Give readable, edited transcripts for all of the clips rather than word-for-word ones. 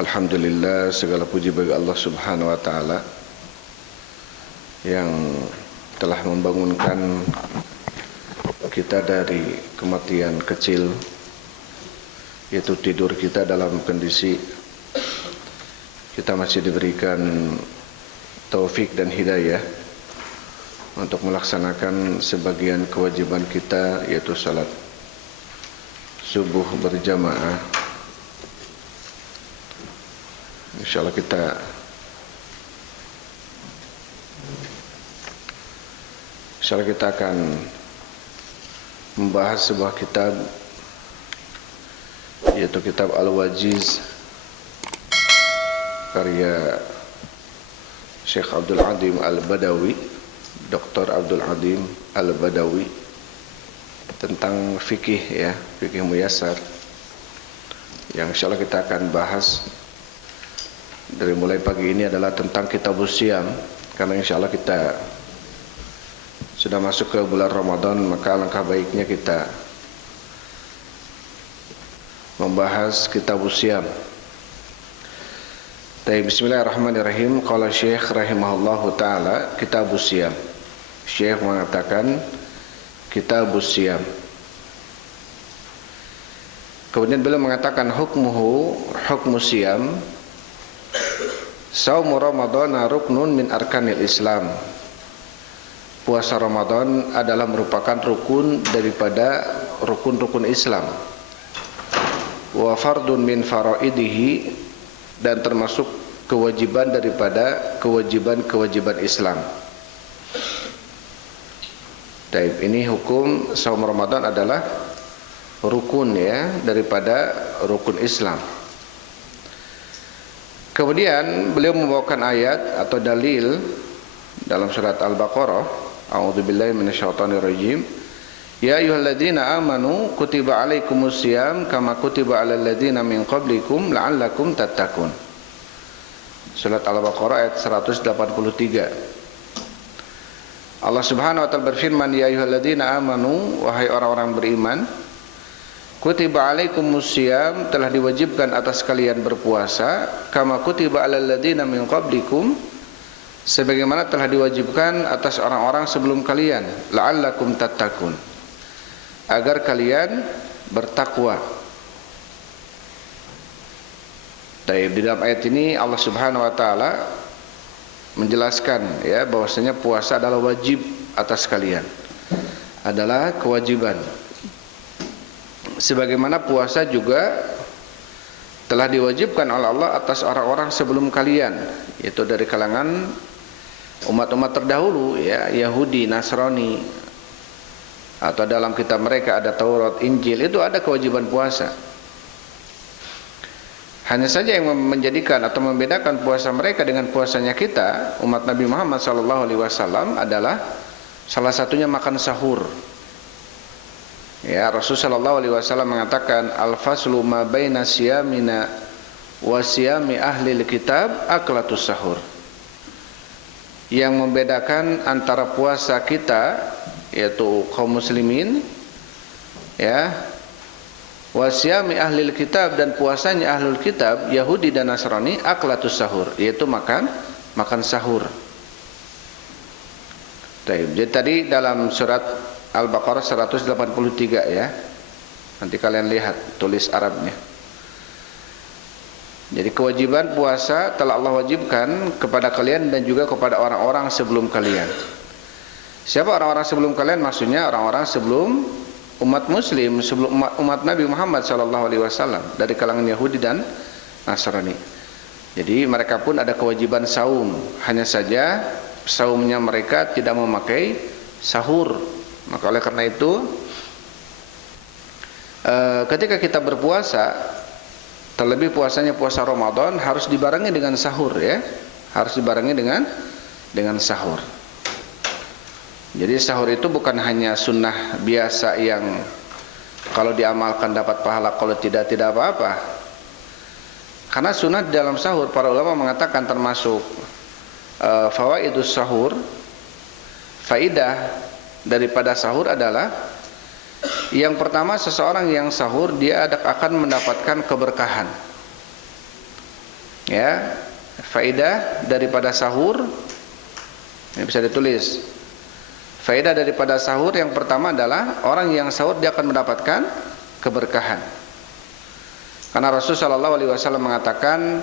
Alhamdulillah, segala puji bagi Allah Subhanahu wa taala yang telah membangunkan kita dari kematian kecil, yaitu tidur kita dalam kondisi kita masih diberikan taufik dan hidayah untuk melaksanakan sebagian kewajiban kita, yaitu salat subuh berjamaah. Insyaallah kita akan membahas sebuah kitab, yaitu kitab Al-Wajiz karya Syekh Abdul Adim Al-Badawi, Dr. Abdul Adim Al-Badawi, tentang fikih, ya, fikih muyassar, yang insyaallah kita akan bahas dari mulai pagi ini adalah tentang kitabus Syiyam, karena insyaallah kita sudah masuk ke bulan Ramadan, maka alangkah baiknya kita membahas kitabus Syiyam. Bismillahirrahmanirrahim. Qala Syekh rahimahullahu taala, kitabus Syiyam. Syekh mengatakan kitabus Syiyam. Kemudian beliau mengatakan hukmus Syiyam, Saumu Ramadan ruknun min arkanil Islam. Puasa Ramadan adalah merupakan rukun daripada rukun-rukun Islam. Wa fardun min faraidihi, dan termasuk kewajiban daripada kewajiban-kewajiban Islam. Baik, ini hukum saum Ramadan adalah rukun, ya, daripada rukun Islam. Kemudian beliau membawakan ayat atau dalil dalam surat Al-Baqarah, a'udzubillahi minasyaitonirrajim, ya ayyuhalladzina amanu kutiba alaikumus syiyam kama kutiba alal ladzina min qablikum la'allakum tattaqun. Surat Al-Baqarah ayat 183. Allah Subhanahu wa taala berfirman, ya ayyuhalladzina amanu, wahai orang-orang beriman, kutiba alaikumus syiyam, telah diwajibkan atas kalian berpuasa, kama kutiba alal ladzina min qablikum, sebagaimana telah diwajibkan atas orang-orang sebelum kalian, la'allakum tattaqun, agar kalian bertakwa. Di dalam ayat ini Allah Subhanahu wa taala menjelaskan, ya, bahwasanya puasa adalah wajib atas kalian, adalah kewajiban. Sebagaimana puasa juga telah diwajibkan oleh Allah atas orang-orang sebelum kalian, yaitu dari kalangan umat-umat terdahulu, ya, Yahudi, Nasrani, atau dalam kitab mereka ada Taurat, Injil, itu ada kewajiban puasa. Hanya saja yang menjadikan atau membedakan puasa mereka dengan puasanya kita, umat Nabi Muhammad SAW, adalah salah satunya makan sahur. Ya, Rasulullah SAW mengatakan, al-faslu ma baina siyamina wa siyami ahli kitab aklatus sahur. Yang membedakan antara puasa kita, yaitu kaum muslimin, ya, wa siyami ahli kitab, dan puasanya ahlul kitab, Yahudi dan Nasrani, aklatus sahur, yaitu makan sahur. Jadi tadi dalam surat Al-Baqarah 183, ya. Nanti kalian lihat tulis Arabnya. Jadi kewajiban puasa telah Allah wajibkan kepada kalian dan juga kepada orang-orang sebelum kalian. Siapa orang-orang sebelum kalian? Maksudnya orang-orang sebelum umat muslim, sebelum umat Nabi Muhammad SAW, dari kalangan Yahudi dan Nasrani. Jadi mereka pun ada kewajiban saum, hanya saja saumnya mereka tidak memakai sahur. Maka oleh karena itu, ketika kita berpuasa, terlebih puasanya puasa Ramadan, harus dibarengi dengan sahur, ya, harus dibarengi dengan sahur. Jadi sahur itu bukan hanya sunnah biasa yang kalau diamalkan dapat pahala, kalau tidak apa-apa. Karena sunnah di dalam sahur, para ulama mengatakan termasuk fawaidus sahur, faidah daripada sahur adalah, yang pertama, seseorang yang sahur dia akan mendapatkan keberkahan. Ya, faedah daripada sahur ini bisa ditulis. Faedah daripada sahur yang pertama adalah orang yang sahur dia akan mendapatkan keberkahan. Karena Rasulullah SAW mengatakan,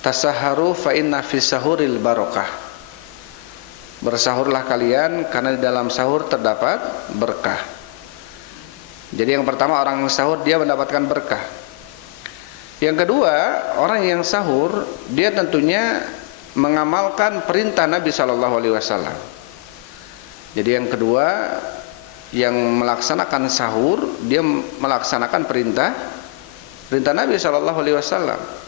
tasaharu fa inna fis sahuril barokah. Bersahurlah kalian karena di dalam sahur terdapat berkah. Jadi yang pertama orang sahur dia mendapatkan berkah. Yang kedua, orang yang sahur dia tentunya mengamalkan perintah Nabi SAW. Jadi yang kedua, yang melaksanakan sahur dia melaksanakan perintah Nabi SAW.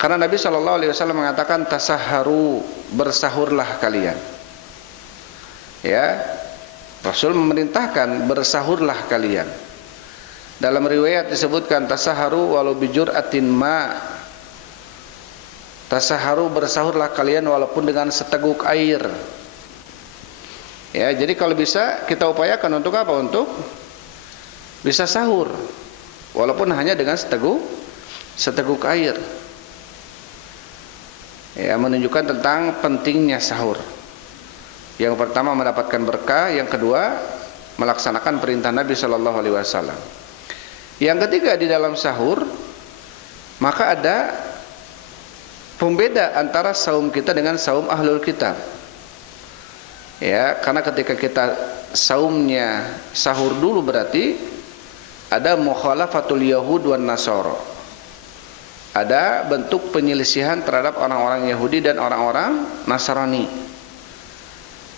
Karena Nabi SAW mengatakan tasaharu, bersahurlah kalian. Ya, Rasul memerintahkan bersahurlah kalian. Dalam riwayat disebutkan tasaharu walau bijur'atin ma. Tasaharu, bersahurlah kalian walaupun dengan seteguk air. Ya, jadi kalau bisa kita upayakan untuk apa? Untuk bisa sahur walaupun hanya dengan seteguk air. Ya, menunjukkan tentang pentingnya sahur. Yang pertama mendapatkan berkah, yang kedua melaksanakan perintah Nabi SAW. Yang ketiga di dalam sahur maka ada pembeda antara saum kita dengan saum ahlul kitab. Ya, karena ketika kita saumnya sahur dulu berarti ada mukhalafatul yahud wan nasara. Ada bentuk penyelisihan terhadap orang-orang Yahudi dan orang-orang Nasrani.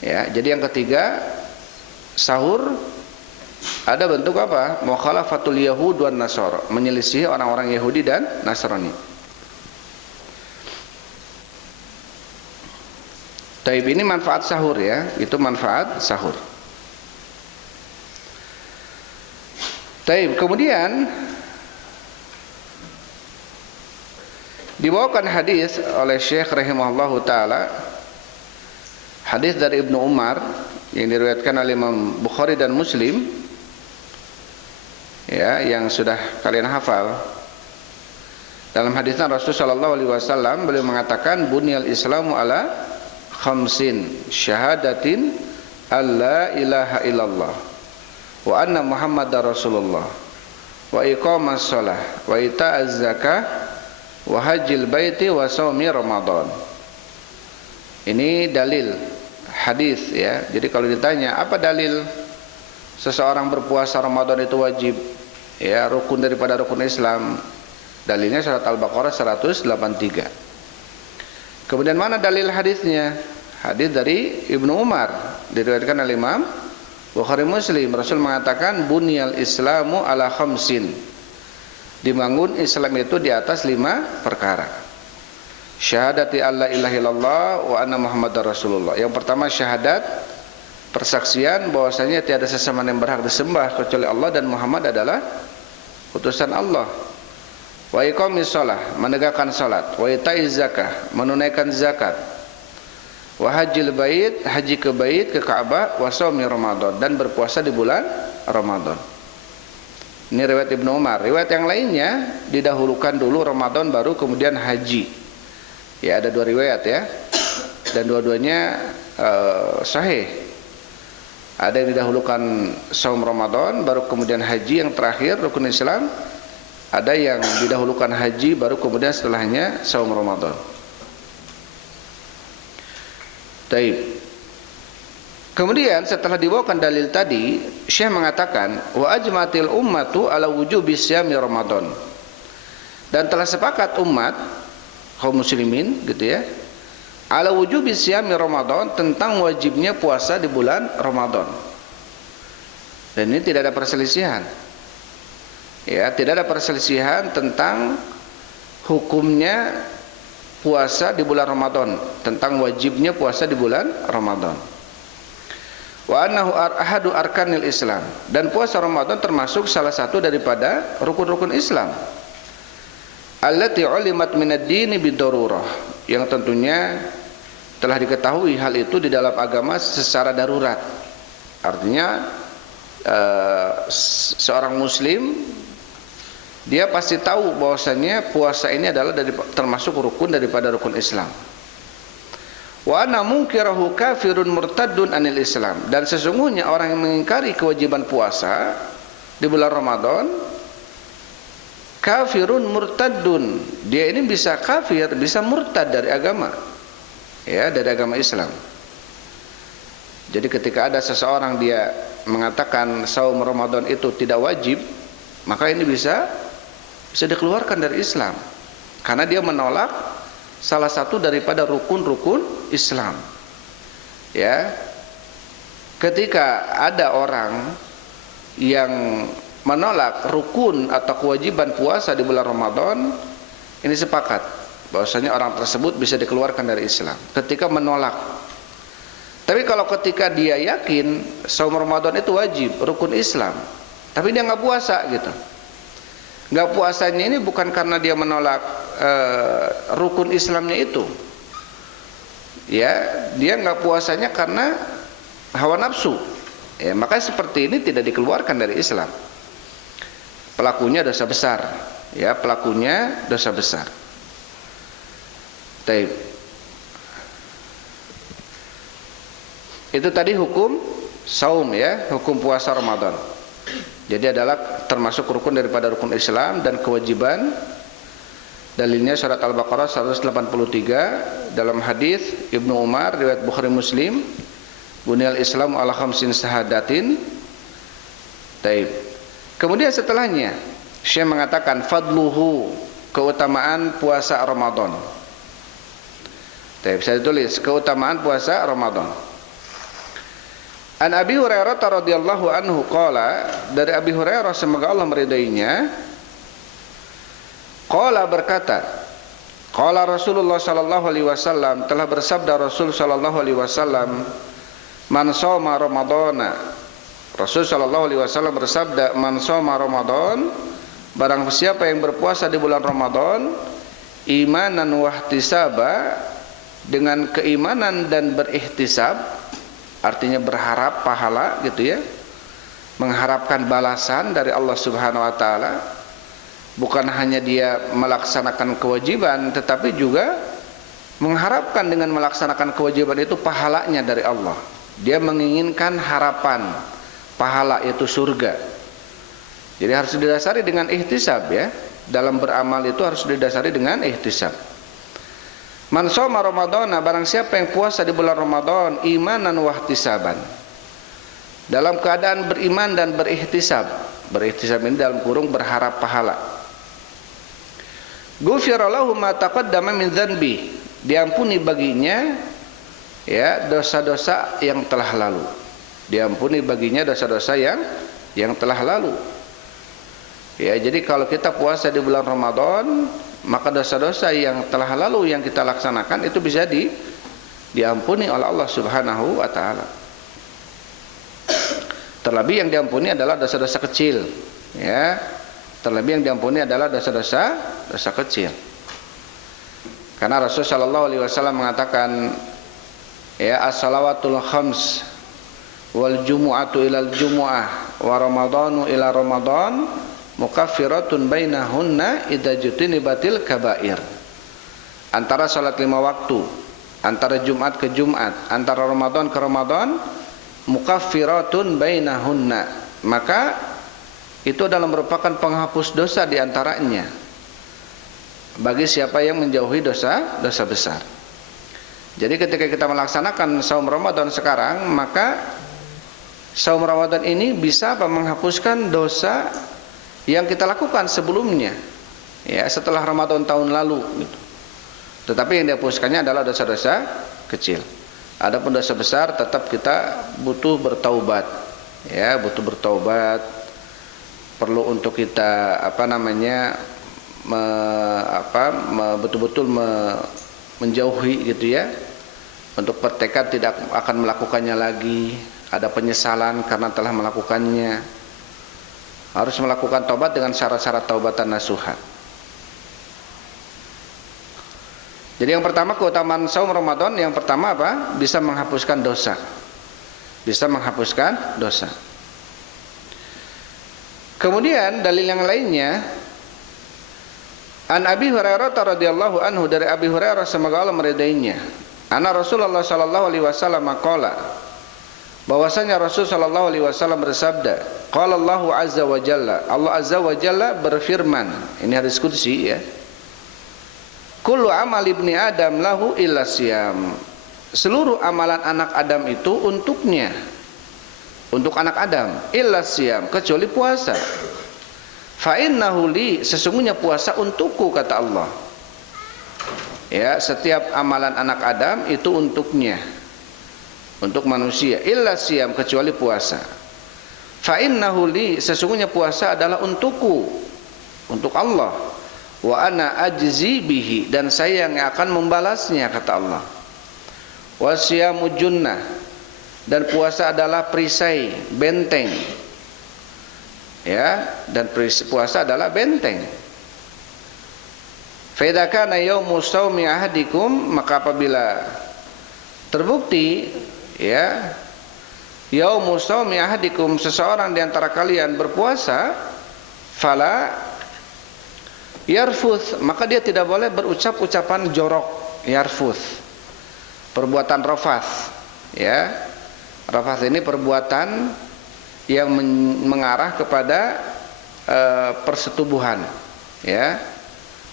Ya, jadi yang ketiga sahur ada bentuk apa? Mukhalafatul yahud wan nasara, menyelisihi orang-orang Yahudi dan Nasrani. Taib, ini manfaat sahur ya, itu manfaat sahur. Taib, kemudian dibawakan hadis oleh Syekh rahimahullahu taala, hadis dari Ibnu Umar yang diriwayatkan oleh Imam Bukhari dan Muslim, ya, yang sudah kalian hafal. Dalam hadisnya Rasulullah SAW beliau mengatakan bunyal Islamu ala khamsin syahadatin alla ilaha illallah wa anna Muhammadar Rasulullah wa iqamas shalah wa ita'az zakah wa hajjil baiti wa shaumi Ramadan. Ini dalil hadis ya. Jadi kalau ditanya apa dalil seseorang berpuasa Ramadan itu wajib, ya, rukun daripada rukun Islam, dalilnya surat Al-Baqarah 183. Kemudian mana dalil hadisnya? Hadis dari Ibnu Umar diriwayatkan oleh Imam Bukhari Muslim. Rasul mengatakan bunyal Islamu ala khamsin. Dibangun Islam itu di atas 5 perkara. Syahadati alla ilaha illallah wa anna Muhammadar Rasulullah. Yang pertama syahadat, persaksian bahwasanya tiada sesama yang berhak disembah kecuali Allah dan Muhammad adalah utusan Allah. Wa iqamis shalah, menegakkan salat. Wa itaiz zakah, menunaikan zakat. Wa hajjil bait, haji ke bait, ke Ka'bah, wa shaumi Ramadan, dan berpuasa di bulan Ramadan. Ini riwayat Ibnu Umar. Riwayat yang lainnya didahulukan dulu Ramadan baru kemudian haji. Ya, ada 2 riwayat ya. Dan dua-duanya sahih. Ada yang didahulukan saum Ramadan baru kemudian haji, yang terakhir rukun Islam. Ada yang didahulukan haji baru kemudian setelahnya saum Ramadan. Taib. Kemudian setelah dibawakan dalil tadi, Syekh mengatakan wa ajmatil ummatu ala wujubi syami Ramadan. Dan telah sepakat umat kaum muslimin gitu ya, ala wujubi syami Ramadan, tentang wajibnya puasa di bulan Ramadan. Dan ini tidak ada perselisihan. Ya, tidak ada perselisihan tentang hukumnya puasa di bulan Ramadan, tentang wajibnya puasa di bulan Ramadan. Wa annahu ahadu arkanil Islam, dan puasa Ramadan termasuk salah satu daripada rukun-rukun Islam. Allati ulimat minad dini bidarurah, yang tentunya telah diketahui hal itu di dalam agama secara darurat. Artinya seorang muslim dia pasti tahu bahwasanya puasa ini adalah termasuk rukun daripada rukun Islam. Wa anna munkirahu kafirun murtaddun anil Islam, dan sesungguhnya orang yang mengingkari kewajiban puasa di bulan Ramadan kafirun murtaddun, dia ini bisa kafir, bisa murtad dari agama, ya, dari agama Islam. Jadi ketika ada seseorang dia mengatakan saum Ramadan itu tidak wajib, maka ini bisa dikeluarkan dari Islam, karena dia menolak salah satu daripada rukun-rukun Islam. Ya, ketika ada orang yang menolak rukun atau kewajiban puasa di bulan Ramadan, ini sepakat bahwasanya orang tersebut bisa dikeluarkan dari Islam ketika menolak. Tapi kalau ketika dia yakin saum Ramadan itu wajib, rukun Islam, tapi dia nggak puasa gitu, nggak puasanya ini bukan karena dia menolak rukun Islamnya itu, ya, dia nggak puasanya karena hawa nafsu, ya, maka seperti ini tidak dikeluarkan dari Islam. Pelakunya dosa besar, ya, pelakunya dosa besar. Taib. Itu tadi hukum saum, ya, hukum puasa Ramadan. Jadi adalah termasuk rukun daripada rukun Islam dan kewajiban. Dalilnya surat Al-Baqarah 183 dalam hadis Ibnu Umar riwayat Bukhari Muslim, Bunyal Islam ala khamsin sahadatin. Taib. Kemudian setelahnya Syekh mengatakan fadluhu, keutamaan puasa Ramadan. Taib, saya tulis keutamaan puasa Ramadan. An Abi Hurairah radhiyallahu anhu qala, dari Abi Hurairah semoga Allah meridainya, qala berkata, qala Rasulullah sallallahu alaihi wasallam, telah bersabda Rasul sallallahu alaihi wasallam, man shoma ramadhana, Rasul sallallahu alaihi wasallam bersabda, man shoma Ramadan, barang siapa yang berpuasa di bulan Ramadan, imanan wa ihtisaba, dengan keimanan dan berihtisab, artinya berharap pahala gitu ya, mengharapkan balasan dari Allah Subhanahu wa taala. Bukan hanya dia melaksanakan kewajiban, tetapi juga mengharapkan dengan melaksanakan kewajiban itu pahalanya dari Allah. Dia menginginkan harapan pahala, itu surga. Jadi harus didasari dengan ihtisab, ya. Dalam beramal itu harus didasari dengan ihtisab. Man shoma Ramadhana, barang siapa yang puasa di bulan Ramadan imanan wa ihtisaban, dalam keadaan beriman dan berihtisab. Berihtisab ini dalam kurung berharap pahala. Ghufira lahu ma taqaddama min dzanbi, diampuni baginya, ya, dosa-dosa yang telah lalu. Diampuni baginya dosa-dosa yang telah lalu. Ya, jadi kalau kita puasa di bulan Ramadan, maka dosa-dosa yang telah lalu yang kita laksanakan itu bisa diampuni oleh Allah Subhanahu wa taala. Terlebih yang diampuni adalah dosa-dosa kecil, ya. Terlebih yang diampuni adalah dosa-dosa kecil. Karena Rasul sallallahu alaihi wasallam mengatakan, ya, as-salawatul khams wal jumu'atu ilal jumu'ah wa ramadhanu ila ramadhan mukaffiratun bainahunna idza jutinibatil kabair. Antara salat 5 waktu, antara Jumat ke Jumat, antara Ramadan ke Ramadan, mukaffiratun bainahunna, maka itu adalah merupakan penghapus dosa di antaranya bagi siapa yang menjauhi dosa besar. Jadi ketika kita melaksanakan saum Ramadan sekarang, maka saum Ramadan ini bisa menghapuskan dosa yang kita lakukan sebelumnya, ya, setelah Ramadan tahun lalu gitu. Tetapi yang dihapuskannya adalah dosa-dosa kecil. Adapun dosa besar tetap kita butuh bertaubat, ya, butuh bertaubat. Perlu untuk kita betul-betul menjauhi gitu ya, untuk bertekad tidak akan melakukannya lagi. Ada penyesalan karena telah melakukannya. Harus melakukan taubat dengan syarat-syarat taubatan nasuha. Jadi yang pertama, keutamaan saum Ramadan yang pertama apa? Bisa menghapuskan dosa. Bisa menghapuskan dosa. Kemudian dalil yang lainnya, An Abi Hurairah radhiyallahu anhu, dari Abi Hurairah semoga Allah meridainya, anna Rasulullah sallallahu alaihi wasallam qala, bahwasanya Rasul sallallahu alaihi wasallam bersabda, qala Allahu azza wa jalla, Allah azza wa jalla berfirman, ini hadis qudsi ya, kullu amal ibni adam lahu illa siyam, seluruh amalan anak Adam itu untuknya, untuk anak Adam, illa siyam, kecuali puasa. Fa innahu li, sesungguhnya puasa untukku, kata Allah. Ya, setiap amalan anak Adam itu untuknya, untuk manusia, illa siyam, kecuali puasa. Fa innahu li, sesungguhnya puasa adalah untukku, untuk Allah. Wa ana ajzi bihi, dan saya yang akan membalasnya, kata Allah. Wa siyamu junnah, dan puasa adalah perisai, benteng. Ya, dan puasa adalah benteng. Fa idza kana yaumu shaumi ahadikum, maka apabila terbukti ya, yaumu shaumi ahadikum, seseorang di antara kalian berpuasa, fala yarfuth, maka dia tidak boleh berucap ucapan jorok, yarfuth, perbuatan rafath. Ya, rafath ini perbuatan yang mengarah kepada persetubuhan, ya,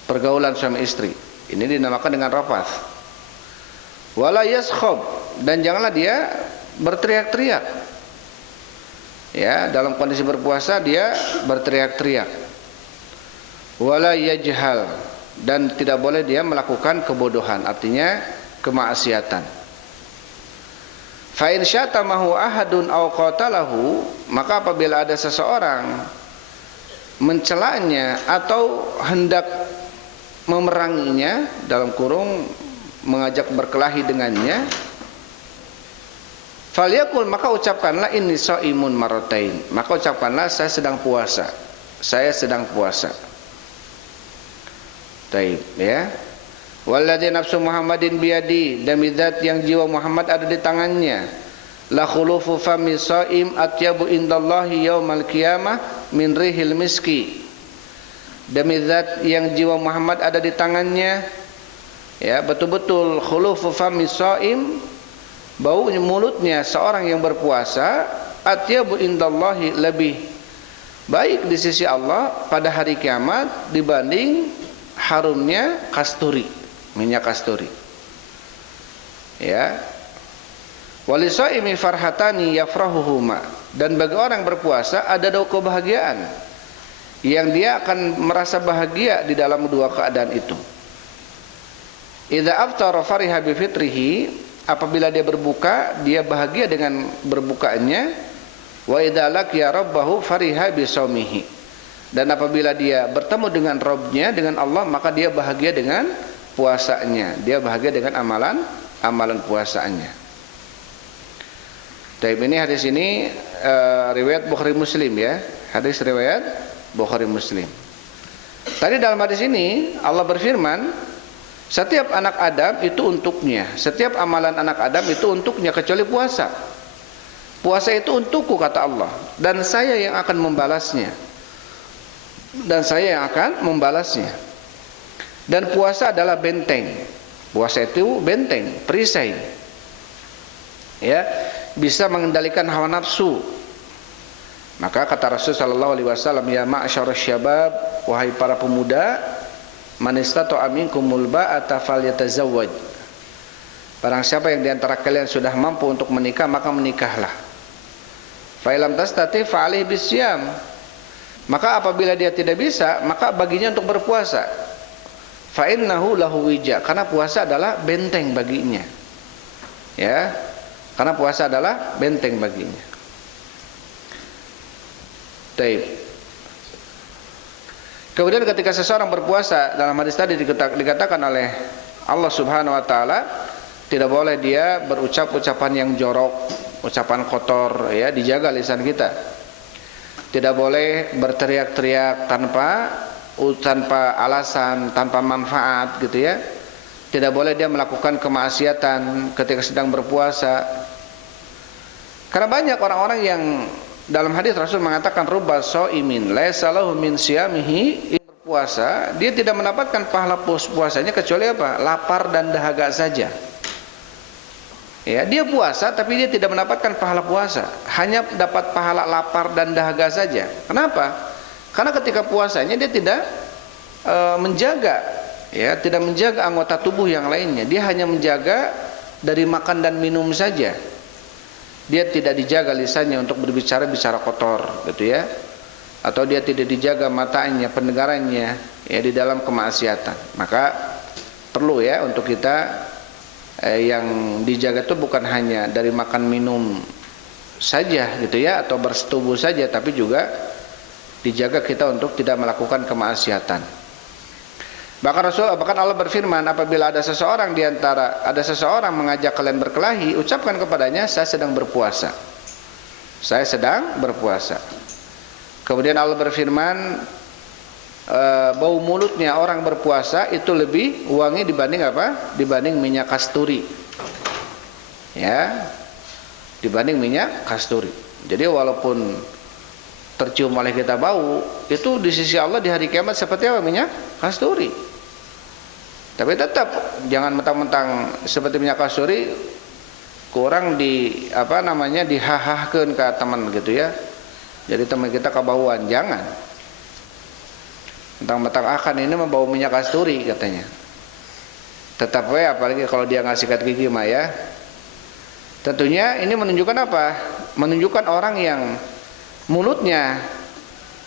pergaulan suami istri. Ini dinamakan dengan rafath. Wala yaskhab, dan janganlah dia berteriak-teriak. Ya, dalam kondisi berpuasa dia berteriak-teriak. Wala yajhal, dan tidak boleh dia melakukan kebodohan, artinya kemaksiatan. Fa in syatamahu ahadun aw qatalahu, maka apabila ada seseorang mencelanya atau hendak memeranginya, dalam kurung mengajak berkelahi dengannya, falyakul, maka ucapkanlah inni shaimun marratain, maka ucapkanlah saya sedang puasa, saya sedang puasa. Taib, ya. Walladzi nafsu Muhammadin biyadi, demi zat yang jiwa Muhammad ada di tangannya, la khulufu fami shaim atyabu indallahi yaumal qiyamah min rihil miski, demi zat yang jiwa Muhammad ada di tangannya, ya, betul-betul khulufu fami shaim, bau mulutnya seorang yang berpuasa, atyabu indallahi, lebih baik di sisi Allah pada hari kiamat dibanding harumnya kasturi, minyak kasturi. Ya. Walisaimi farhatani yafrahuhuma, dan bagi orang berpuasa ada dua kebahagiaan yang dia akan merasa bahagia di dalam dua keadaan itu. Idza aftara fariha bi fitrihi, apabila dia berbuka dia bahagia dengan berbukanya. Wa idza laqiya rabbahu fariha bi shaumihi, dan apabila dia bertemu dengan Rabbnya, dengan Allah, maka dia bahagia dengan puasanya, dia bahagia dengan amalan puasanya. Taib, ini hadis ini riwayat Bukhari Muslim, ya, hadis riwayat Bukhari Muslim. Tadi dalam hadis ini Allah berfirman, setiap anak Adam itu untuknya, setiap amalan anak Adam itu untuknya kecuali puasa. Puasa itu untukku, kata Allah, dan saya yang akan membalasnya. Dan saya yang akan membalasnya. Dan puasa adalah benteng. Puasa itu benteng, perisai. Ya, bisa mengendalikan hawa nafsu. Maka kata Rasul sallallahu alaihi wasallam, ya ma'syarasy syabab, wahai para pemuda, man istata'a minkumul ba'ata falyatazawwaj. Barang siapa yang di antara kalian sudah mampu untuk menikah, maka menikahlah. Fa ilam tastati fa alaihi bisyam. Maka apabila dia tidak bisa, maka baginya untuk berpuasa. Fa innahu lahu wija, karena puasa adalah benteng baginya. Ya, karena puasa adalah benteng baginya. Taib. Kemudian ketika seseorang berpuasa, dalam hadis tadi dikatakan oleh Allah Subhanahu wa taala, tidak boleh dia berucap ucapan yang jorok, ucapan kotor, ya, dijaga lisan kita. Tidak boleh berteriak-teriak tanpa alasan, tanpa manfaat, gitu ya. Tidak boleh dia melakukan kemaksiatan ketika sedang berpuasa. Karena banyak orang-orang yang dalam hadis Rasul mengatakan rubba shaimin laisa lahu min siyamihi, puasa, dia tidak mendapatkan pahala puasanya kecuali apa? Lapar dan dahaga saja. Ya, dia puasa tapi dia tidak mendapatkan pahala puasa, hanya dapat pahala lapar dan dahaga saja. Kenapa? Karena ketika puasanya dia tidak menjaga, ya, tidak menjaga anggota tubuh yang lainnya. Dia hanya menjaga dari makan dan minum saja. Dia tidak dijaga lisannya untuk bicara kotor, gitu ya. Atau dia tidak dijaga matanya, pendengarannya, ya, di dalam kemaksiatan. Maka perlu ya untuk kita yang dijaga itu bukan hanya dari makan minum saja, gitu ya, atau bersetubuh saja, tapi juga dijaga kita untuk tidak melakukan kemaksiatan. Bahkan Allah berfirman, apabila ada seseorang mengajak kalian berkelahi, ucapkan kepadanya, saya sedang berpuasa. Saya sedang berpuasa. Kemudian Allah berfirman, bau mulutnya orang berpuasa itu lebih wangi dibanding apa? Dibanding minyak kasturi. Ya. Dibanding minyak kasturi. Jadi walaupun tercium oleh kita bau, itu di sisi Allah di hari kiamat seperti apa? Minyak kasturi. Tapi tetap jangan mentang-mentang seperti minyak kasturi kurang dihahahkeun ke teman, gitu ya. Jadi teman kita kebauan, jangan. Mentang-mentang akan ini membau minyak kasturi katanya. Tetap ya, apalagi kalau dia nggak sikat gigi mah ya. Tentunya ini menunjukkan apa? Menunjukkan orang yang mulutnya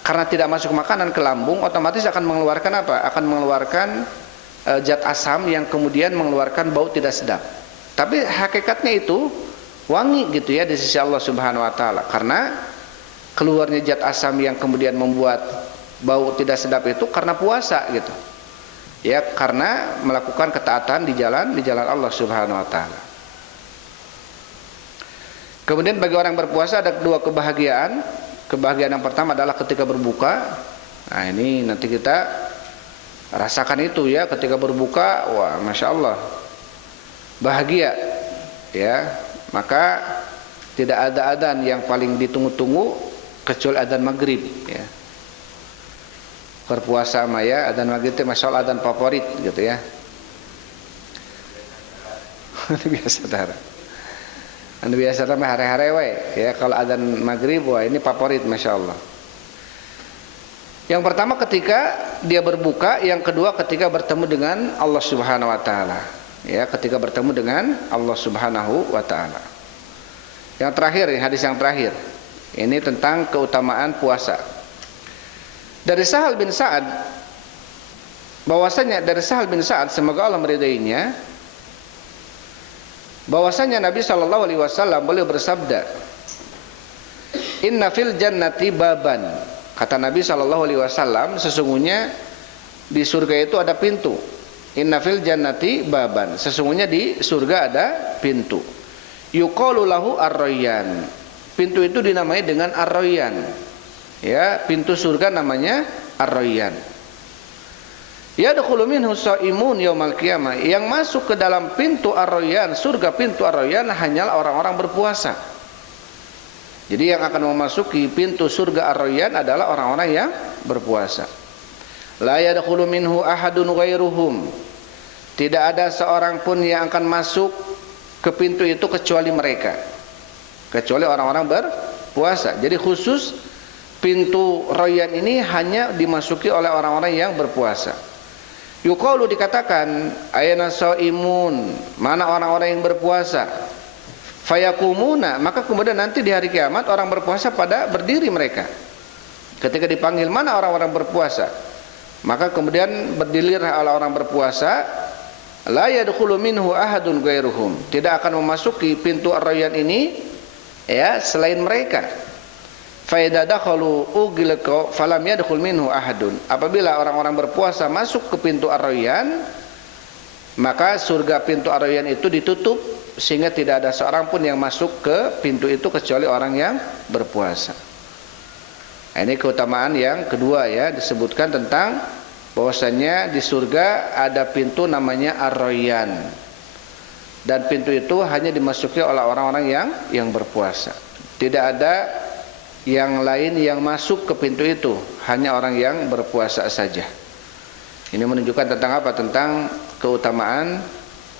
karena tidak masuk makanan ke lambung, otomatis akan mengeluarkan apa? Akan mengeluarkan zat asam yang kemudian mengeluarkan bau tidak sedap. Tapi hakikatnya itu wangi, gitu ya, di sisi Allah Subhanahu wa taala. Karena keluarnya zat asam yang kemudian membuat bau tidak sedap itu karena puasa, gitu. Ya, karena melakukan ketaatan di jalan Allah Subhanahu wa taala. Kemudian bagi orang berpuasa ada dua kebahagiaan. Kebahagiaan yang pertama adalah ketika berbuka. Nah, ini nanti kita rasakan itu ya, ketika berbuka, wah, Masya Allah, bahagia, ya. Maka tidak ada adzan yang paling ditunggu-tunggu kecuali adzan maghrib, ya. Berpuasa mah ya, adzan maghrib itu Masya Allah adzan favorit, gitu ya. Biasa darah. Anu biasa mah hari-hari we, ya, kalau adzan maghrib, wah, ini favorit Masya Allah. Yang pertama ketika dia berbuka, yang kedua ketika bertemu dengan Allah Subhanahu wa taala. Ya, ketika bertemu dengan Allah Subhanahu wa taala. Yang terakhir, hadis yang terakhir. Ini tentang keutamaan puasa. Dari Sahal bin Sa'ad, semoga Allah meridainya, bahwasanya Nabi sallallahu alaihi wasallam beliau bersabda, "Inna fil jannati baban." Kata Nabi sallallahu alaihi wasallam, sesungguhnya di surga itu ada pintu. Inna fil jannati baban. Sesungguhnya di surga ada pintu. Yuqalu lahu ar-rayyan. Pintu itu dinamai dengan ar-rayyan. Ya, pintu surga namanya ar-rayyan. Yadkhulu minhu shaimun yaumal qiyamah. Yang masuk ke dalam pintu ar-rayyan, surga pintu ar-rayyan hanyalah orang-orang berpuasa. Jadi yang akan memasuki pintu surga ar-rayyan adalah orang-orang yang berpuasa. La yadkhulu minhu ahadun ghairuhum. Tidak ada seorang pun yang akan masuk ke pintu itu kecuali mereka. Kecuali orang-orang berpuasa. Jadi khusus pintu rayyan ini hanya dimasuki oleh orang-orang yang berpuasa. Yuqalu, dikatakan, ayna shaimun, mana orang-orang yang berpuasa? Fayakumuna, maka kemudian nanti di hari kiamat orang berpuasa pada berdiri mereka. Ketika dipanggil, mana orang-orang berpuasa? Maka kemudian berdirilah orang berpuasa. La yadkhulu minhu ahadun ghairuhum. Tidak akan memasuki pintu ar-rayyan ini ya selain mereka. Fa idza dakhalu ughliqa falam yadkhul minhu ahadun. Apabila orang-orang berpuasa masuk ke pintu ar-rayyan, maka surga pintu ar-rayyan itu ditutup sehingga tidak ada seorang pun yang masuk ke pintu itu kecuali orang yang berpuasa. Nah, ini keutamaan yang kedua ya, disebutkan tentang bahwasanya di surga ada pintu namanya ar-rayyan. Dan pintu itu hanya dimasuki oleh orang-orang yang berpuasa. Tidak ada yang lain yang masuk ke pintu itu, hanya orang yang berpuasa saja. Ini menunjukkan tentang apa? Tentang keutamaan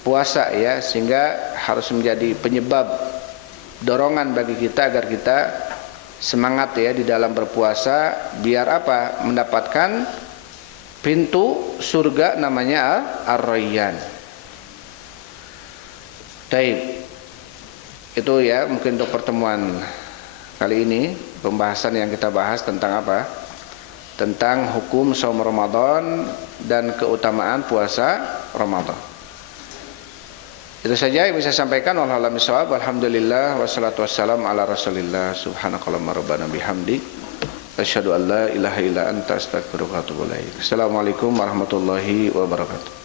puasa ya, sehingga harus menjadi penyebab dorongan bagi kita agar kita semangat ya di dalam berpuasa, biar apa? Mendapatkan pintu surga namanya Ar-Rayyan. Baik. Itu ya mungkin untuk pertemuan kali ini, pembahasan yang kita bahas tentang apa? Tentang hukum saum Ramadan dan keutamaan puasa Ramadan. Itu saja yang bisa saya sampaikan. Wallahu a'lam bishawab. Alhamdulillah wassalatu wassalamu ala Rasulillah. Subhanakallahumma rabbana bihamdik asyhadu an la ilaha illa anta astaghfiruka wa atubu ilaik. Assalamualaikum warahmatullahi wabarakatuh.